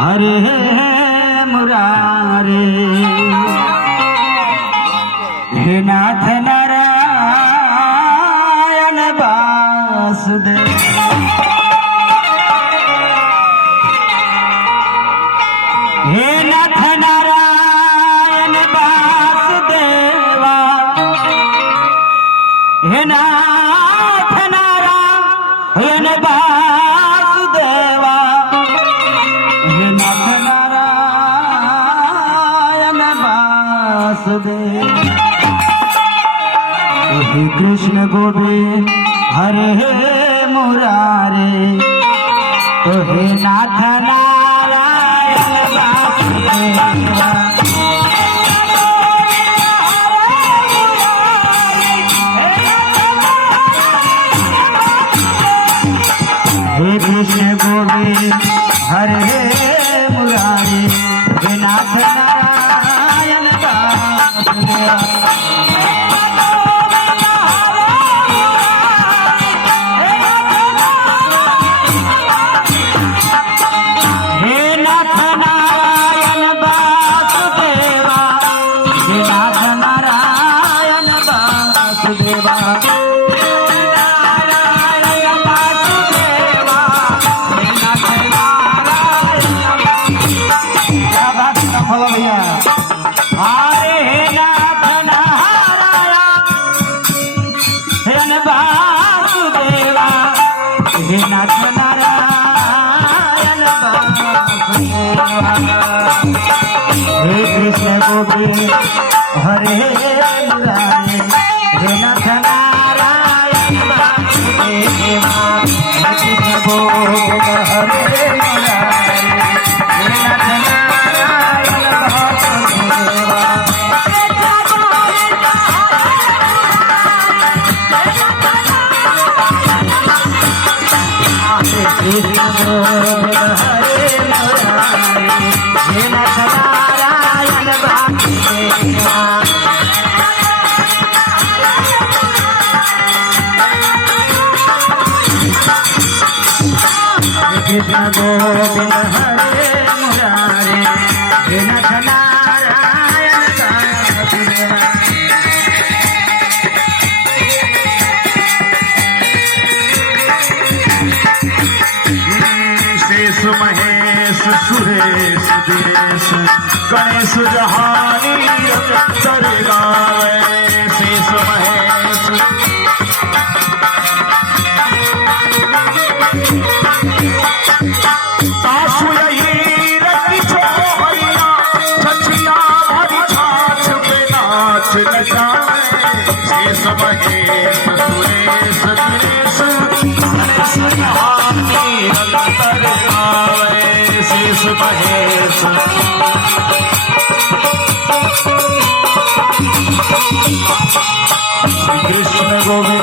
हरे मुरारे हे नाथ नारायण वासुदेव हे नाथ नारायण वासुदेवा हे नाथ नारायण वासुदेवा हे नाथ नारायण वासुदेव हे कृष्ण गोविंद हरे मुरारे तो हे नाथ नारायण वासुदेवा हे कृष्ण गोविंद हरे मुरारी हे नाथ नारायण वासुदेवा हे नाथ नारायण वासुदेवा हे नाथ नारायण वासुदेवा हे नाथ नारायण वासुदेवा हे कृष्ण गोविंद हरे मुरारे हे नाथ नारायण वासुदेवा हे कृष्ण गोविंद हरे मुरारे हे नाथ नारायण वासुदेवा कृष्ण गोविंद हरे मुरारे हे नाथ नारायण वासुदेवा कृष्ण गोविंद हरे मुरारे हे नाथ नारायण वासुदेवा महेश सुरेश दिनेश गणेश जहानी कर गावे शेष महेश आंसू यही रखी छो हरिया छछिया भरी छाछ पे नाच नचावे शेष महेश सुरेश दिनेश गणेश जहानी कर गावे शेष महेश कृष्ण गोविंद